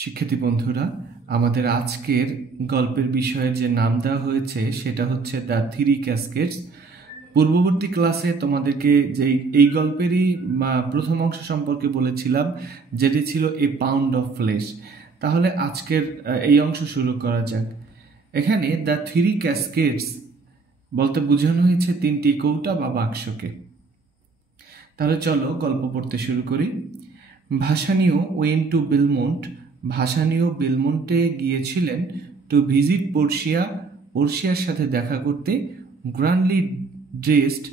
শিক্ষার্থী বন্ধুরা, আমাদের আজকের গল্পের বিষয়ের যে নাম দেওয়া হয়েছে সেটা হচ্ছে দ্য থ্রি ক্যাসকেডস। পূর্ববর্তী ক্লাসে তোমাদেরকে যে এই গল্পেরই প্রথম অংশ সম্পর্কে বলেছিলাম, যেটি ছিল এ পাউন্ড অফ ফ্লেশ। তাহলে আজকের এই অংশ শুরু করা যাক। এখানে দ্য থ্রি ক্যাসকেডস বলতে বোঝানো হয়েছে তিনটি কৌটা বা বাক্সকে। তাহলে চলো গল্প পড়তে শুরু করি। ভাসানীয় ওয়েন টু বেলমন্ট, ভাসানীয় বেলমন্টে গিয়েছিলেন টু ভিজিট পোর্শিয়া, পোর্শিয়ার সাথে দেখা করতে, গ্র্যান্ডলি ড্রেসড,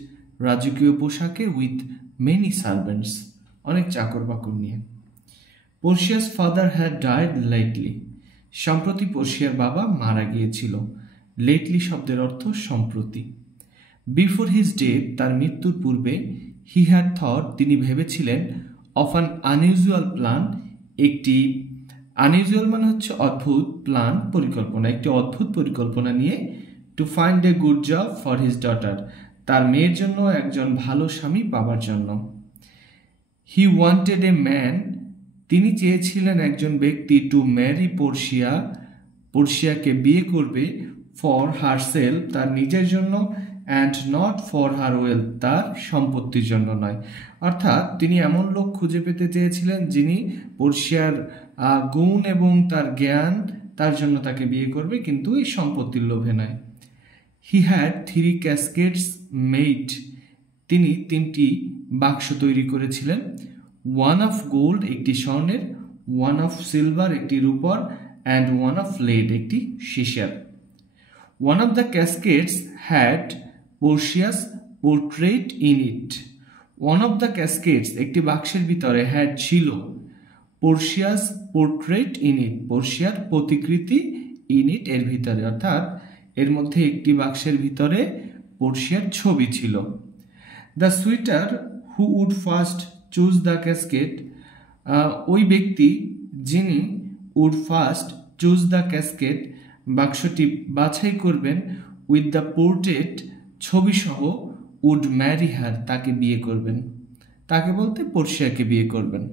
রাজকীয় পোশাকে, উইথ মেনি সার্ভেন্টস, অনেক চাকর বাকর নিয়ে। পোর্শিয়াস ফাদার হ্যাড ডায়েড লেটলি, সম্প্রতি পোর্শিয়ার বাবা মারা গিয়েছিল। লেটলি শব্দের অর্থ সম্প্রতি। বিফোর হিজ ডেথ, তার মৃত্যুর পূর্বে, হি হ্যাড থট, তিনি ভেবেছিলেন, অফ অ্যান আনইউজুয়াল প্ল্যান, একটি আনইউজুয়াল মানে হচ্ছে অদ্ভুত, প্ল্যান পরিকল্পনা, একটি অদ্ভুত পরিকল্পনা নিয়ে, to find a good job for his daughter, তার মেয়ের জন্য একজন ভালো স্বামী পাবার জন্য। হি ওয়ান্টেড এ ম্যান, তিনি চেয়েছিলেন একজন ব্যক্তি, টু ম্যারি পোর্শিয়া, পোর্শিয়াকে বিয়ে করবে, ফর হারসেলফ, তার নিজের জন্য, and not for her wealth, তার সম্পত্তির জন্য নয়। অর্থাৎ তিনি এমন লোক খুঁজে পেতে চেয়েছিলেন যিনি পোর্শিয়ার গুণ এবং তার জ্ঞান, তার জন্য তাকে বিয়ে করবে, কিন্তু এই সম্পত্তির লোভে নয়। হি হ্যাড থ্রি ক্যাসকেডস মেড, তিনি তিনটি বাক্স তৈরি করেছিলেন। ওয়ান অফ গোল্ড, একটি স্বর্ণের, ওয়ান অফ সিলভার, একটি রূপর, অ্যান্ড ওয়ান অফ লেড, একটি সীসার। One of the caskets had Portia's portrait in it, one of the caskets, একটি বাক্সের ভিতরে, হ্যাড ছিল, পোর্শিয়াস পোর্ট্রেট ইন ইট, পোর্শিয়ার প্রতিকৃতি, ইন ইট এর ভিতরে, অর্থাৎ এর মধ্যে একটি বাক্সের ভিতরে পোর্শিয়ার ছবি ছিল। The suitor who would first choose the cascade, ওই ব্যক্তি যিনি would first choose the cascade, বাক্সটি বাছাই করবেন, উইথ দ্য পোর্ট্রেট, ছবি সহ, উড ম্যারি হার, তাকে বিয়ে করবেন, তাকে বলতে পোর্শিয়াকে বিয়ে করবেন।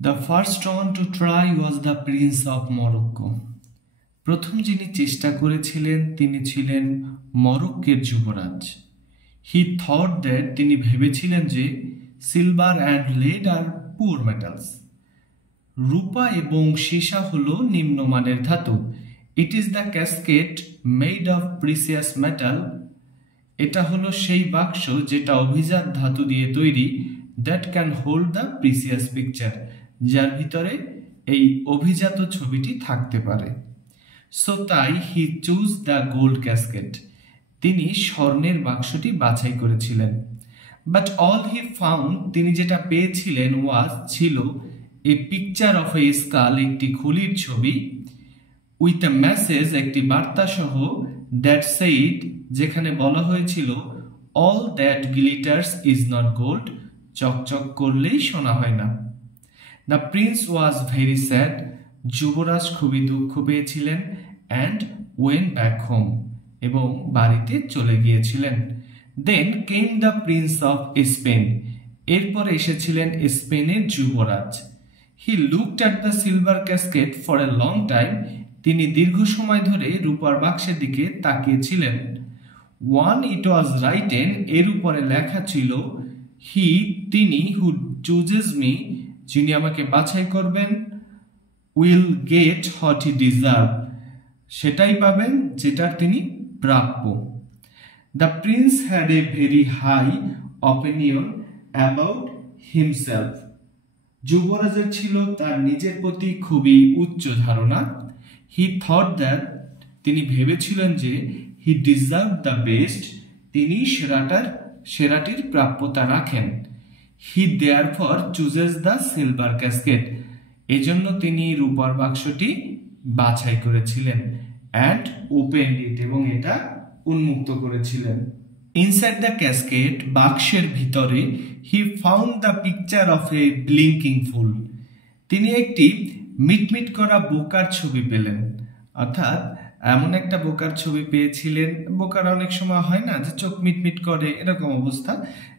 The first one to try was the prince of Morocco, প্রথম যিনি চেষ্টা করেছিলেন তিনি ছিলেন মরক্কের যুবরাজ। হি থট দ্যাট, তিনি ভেবেছিলেন যে, silver and lead are poor metals, রূপা এবং সীসা হল নিম্নমানের ধাতু। It is the casket made of precious metal, এটা হলো সেই বাক্স যেটা অভিজাত ধাতু দিয়ে তৈরি, that can hold the precious picture, যার ভিতরে এই অভিজাত ছবিটি থাকতে পারে। সো তাই he choose the gold casket, তিনি স্বর্ণের বাক্সটি বাছাই করেছিলেন। বাট অল হি ফাউন্ড, তিনি যেটা পেয়েছিলেন, ওয়াজ ছিল, a picture of A skull, একটি খুলির ছবি, উইথ এ মেসেজ, একটি বার্তা সহ, দ্যাট সেইড, যেখানে বলা হয়েছিল, all that glitters is not gold, চকচক করলেই সোনা হয় না। The prince was very sad, যুবরাজ খুবই দুঃখ পেয়েছিলেন, অ্যান্ড ওয়েন্ট ব্যাক হোম, এবং বাড়িতে চলে গিয়েছিলেন। Then came the prince of Spain, এরপরে এসেছিলেন স্পেনের যুবরাজ। He looked at the silver casket for a long time, তিনি দীর্ঘ সময় ধরে রূপার বাক্সের দিকে তাকিয়েছিলেন। ওয়ান ইট ওয়াজ রাইটেন, এর উপরে লেখা ছিল, হি, তিনি, হু চুজেস মি, যিনি আমাকে বাছাই করবেন, will get what he deserve, সেটাই পাবেন যেটার তিনি প্রাপ্য। The prince had a very high opinion about himself, যুবরাজের ছিল তার নিজের প্রতি খুবই উচ্চ ধারণা। হি থট দ্যাট, তিনি ভেবেছিলেন যে, হি ডিজার্ভ দ্য বেস্ট, তিনি সেরাটির প্রাপ্যতা রাখেন। He therefore chooses the silver casket, এজন্য তিনি রূপার বাক্সটি বাছাই করেছিলেন, অ্যান্ড ওপেন ইট, এবং এটা উন্মুক্ত করেছিলেন। ইনসাইড দ্য ক্যাসকেড, বাক্সের ভিতরে, he found the picture of a blinking fool, তিনি একটি মিটমিট করা বোকার ছবি পেলেন। অর্থাৎ এমন একটা বোকার ছবি পেয়েছিলেন, বোকার অনেক সময় হয় না যে চোখ মিটমিট করে, এরকম অবস্থা,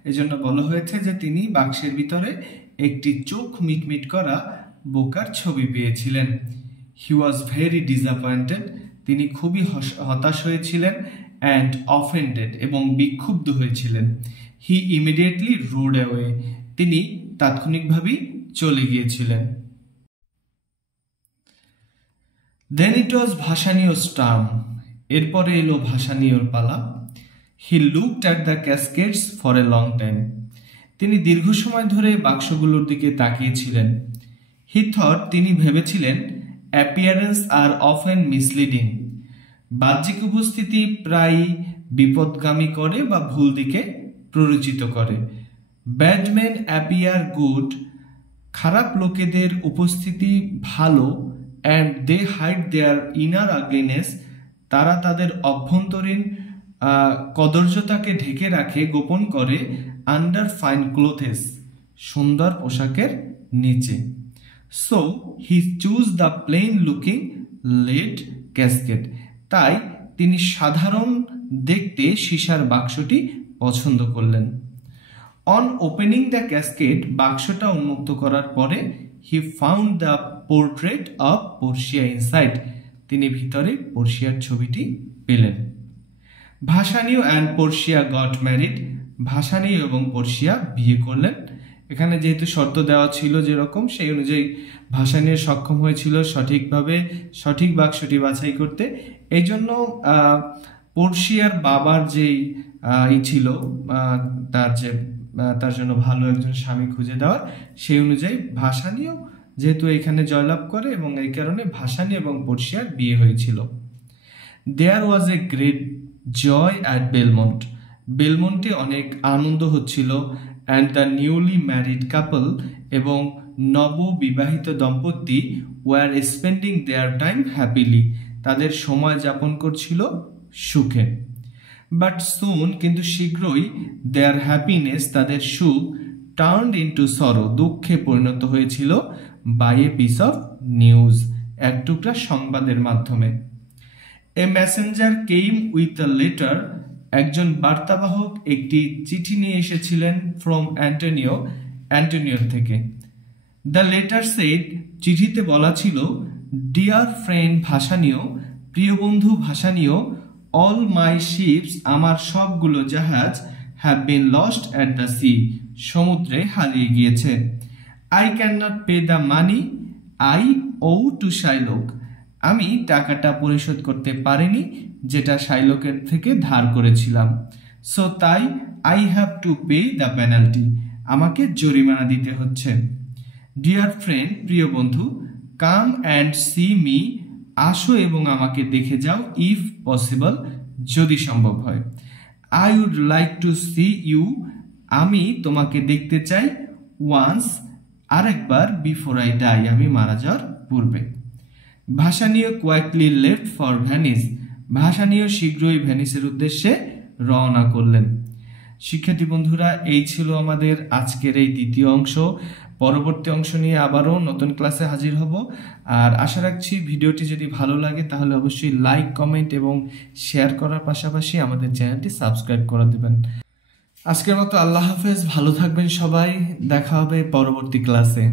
এজন্য বলা হয়েছে যে তিনি বাক্সের ভিতরে একটি চোখ মিটমিট করা বোকার ছবি পেয়েছিলেন। হি ওয়াজ ভেরি ডিসঅ্যাপয়েন্টেড, তিনি খুবই হতাশ হয়েছিলেন, অ্যান্ড অফেন্ডেড, এবং বিক্ষুব্ধ হয়েছিলেন। হি ইমিডিয়েটলি রোড অ্যাওয়ে, তিনি তাৎক্ষণিকভাবেই চলে গিয়েছিলেন। দেন ইট ওয়াজ ভাসানীয়'s টার্ন, এরপরে এলো ভাসানীয়র পালা। He looked at the caskets for a long time, তিনি দীর্ঘ সময় ধরে বাক্সগুলোর দিকে তাকিয়েছিলেন। হি থট, তিনি ভেবেছিলেন, অ্যাপিয়ারেন্স আর অফেন মিসলিডিং, বাহ্যিক উপস্থিতি প্রায় বিপদগামী করে বা ভুল দিকে প্ররোচিত করে। ব্যাড মেন অ্যাপিয়ার গুড, খারাপ লোকেদের উপস্থিতি ভালো, and they hide their inner ugliness, তারা তাদের অভ্যন্তরীণ কদর্যতাকে ঢেকে রাখে, গোপন করে, আন্ডার ফাইন ক্লোথেস, সুন্দর পোশাকের নিচে। So he choose the plain looking lead casket, তাই তিনি সাধারণ দেখতে সীসার বাক্সটি পছন্দ করলেন। অন ওপেনিং দ্য ক্যাসকেট, বাক্সটা উন্মুক্ত করার পরে, he found the portrait of Portia inside, তিনি ভিতরে পোর্সিয়ার ছবিটি পেলেন। Bassanio and Portia got married, Bassanio এবং পোর্সিয়া বিয়ে করলেন। এখানে যেহেতু শর্ত দেওয়া ছিল যেরকম, সেই অনুযায়ী ভাসানীয় সক্ষম হয়েছিল সঠিকভাবে সঠিক বাক্সটি বাছাই করতে। এই জন্য পোর্সিয়ার বাবার যেই ছিল তার জন্য ভালো একজন স্বামী খুঁজে দেওয়ার, সেই অনুযায়ী ভাসানীয় যেহেতু এখানে জয়লাভ করে, এবং এই কারণে ভাসানীয় এবং পোর্সিয়ার বিয়ে হয়েছিল। There was a great joy at Belmont, বেলমন্টে অনেক আনন্দ হচ্ছিল। And the newly married couple, এবং নববিবাহিত দম্পতি, were spending their time happily, তাদের সময় যাপন করছিল সুখে। বাট সুন, কিন্তু শীঘ্রই, দেয়ার হ্যাপিনেস, তাদের সুখ, টার্নড ইন্টু সরো, দুঃখে পরিণত হয়েছিল, by a piece of news, এক টুকরা সংবাদের মাধ্যমে। A messenger came with a letter, একজন বার্তাবাহক একটি চিঠি নিয়ে এসেছিলেন ফ্রম অ্যান্টোনিওর থেকে। দ্য লেটার সেড, চিঠিতে বলা ছিল, ডিয়ার ফ্রেন্ড ভাসানীয়, প্রিয় বন্ধু ভাসানীয়, অল মাই শিপস, আমার সবগুলো জাহাজ, have been lost at the sea, সমুদ্রে হারিয়ে গিয়েছে। I can not pay the money I owe to Shylock, আমি টাকাটা পরিশোধ করতে পারিনি যেটা শাইলকের থেকে ধার করেছিলাম। সো তাই I have to pay the penalty, আমাকে জরিমানা দিতে হচ্ছে। ডিয়ার ফ্রেন্ড, প্রিয় বন্ধু, কাম অ্যান্ড সি মি, আসো এবং আমাকে দেখে যাও, ইফ পসিবল, যদি সম্ভব হয়। I would like to see you, আমি তোমাকে দেখতে চাই, ওয়ান্স, আরেকবার, বিফোর আই ডাই, আমি মারা যাওয়ার পূর্বে। ভাসানীয় কোয়াইকলি লেফট ফর ভ্যানিস, ভাসানীয় শীঘ্রই ভ্যানিসের উদ্দেশ্যে রওনা করলেন। শিক্ষার্থী বন্ধুরা, এই ছিল আমাদের আজকের এই দ্বিতীয় অংশ। পরবর্তী অংশ নিয়ে আবারও নতুন ক্লাসে হাজির হব। আর আশা রাখছি ভিডিওটি যদি ভালো লাগে তাহলে অবশ্যই লাইক, কমেন্ট এবং শেয়ার করার পাশাপাশি আমাদের চ্যানেলটি সাবস্ক্রাইব করে দেবেন। আজকের মতো আল্লাহ হাফেজ, ভালো থাকবেন সবাই, দেখা হবে পরবর্তী ক্লাসে।